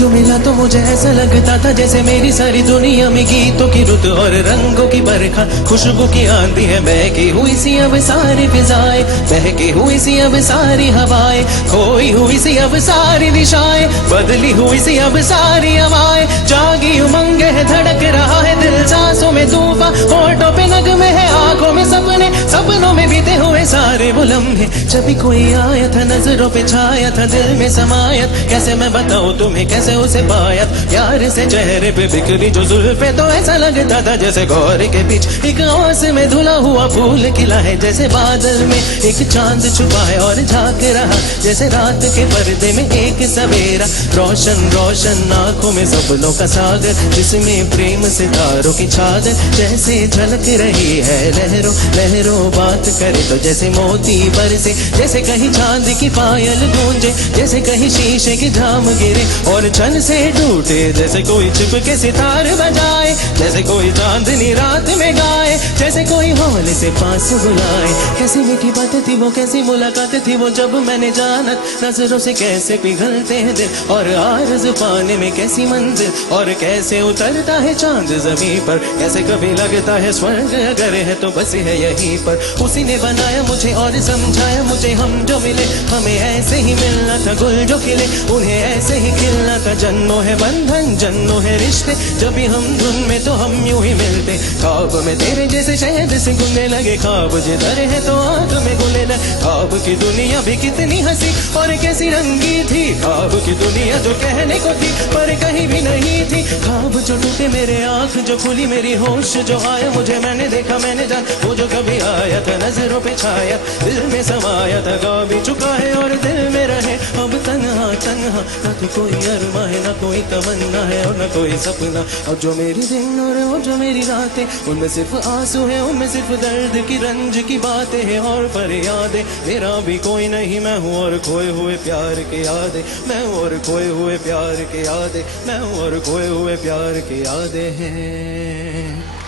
जो मिला तो मुझे ऐसा लगता था जैसे मेरी सारी दुनिया में गीतों की रुत और रंगों की बरखा, खुशबू की आंधी है, बहकी हुई सी अब सारी फिजाएं, बहकी हुई सी अब सारी हवाएं, खोई हुई सी अब सारी दिशाएं, बदली हुई सी अब सारी हवाएं, जागी उमंग है, धड़क रहा है दिल, सांसों में तूफान, होठों पे नगमे है, आंखों में सपने, सपनों में बीते हुए सारे वो लम्हे। जब भी कोई आया था नजरों पे छाया था, दिल में समाया, कैसे मैं बताऊं तुम्हें कैसे उसे पाया, यार से चेहरे पे बिखरी जो जुल्फे, तो ऐसा लगता था जैसे गौर के बीच एक आस में धुला हुआ फूल खिला है, जैसे बादल में एक चांद छुपा है और झांक रहा, जैसे रात के पर्दे में एक सवेरा, रोशन रोशन आंखों में सपनों का सागर, जिसमें प्रेम सितारों की चादर जैसे झलक रही है, लहरों लहरों बात करे तो जैसे मोती बरसे, जैसे कहीं चांद की पायल गूंजे, जैसे कहीं शीशे की झाम गिरे और छन से टूटे, जैसे कोई छिप के सितार बजाए, जैसे कोई चांदनी रात में गाए, जैसे कोई हौले से पास बुलाए। कैसी मीठी बातें थी वो, कैसी मुलाकातें थी वो, जब मैंने जाना नजरों से कैसे पिघलते हैं दिल, और आरज़ पाने में कैसी मंजिल, और कैसे उतरता है चांद जमीन पर, कैसे कभी लगता है स्वर्ग अगर है तो बस है यहीं पर। उसी ने बनाया मुझे और समझाया मुझे, हम जो मिले हमें ऐसे ही मिलना था, गुल जो खिले उन्हें ऐसे ही खिलना था, जन्मों है बंधन जन्मों है रिश्ते, जब भी हम धुन में तो हम यूं ही मिलते, ख्वाब में तेरे जैसे शहद से गुनने लगे, ख्वाब जिधर है तो आंख में गुले लगे, ख्वाब की दुनिया भी कितनी हंसी और कैसी रंगी थी, ख्वाब की दुनिया जो कहने को थी पर कहीं भी नहीं थी, ख्वाब जो टूटे मेरे आंख जो खुली मेरी होश जो आया, मुझे मैंने देखा मैंने जान, वो जो कभी आया था नजरों पे छाया, दिल में समाया था, गा भी चुका है और दिल में रहे अब तन्हा तन्हा, ना तो कोई अरमा है ना कोई तमन्ना है और ना कोई सपना, और जो मेरी दिन और वो जो मेरी रातें, उनमें सिर्फ आंसू है, उनमें सिर्फ दर्द की रंज की बातें हैं और पर यादें, मेरा भी कोई नहीं, मैं हूँ और खोए हुए प्यार के यादें, मैं हूँ और खोए हुए प्यार के यादें, मैं हूँ और खोए हुए प्यार के यादें हैं।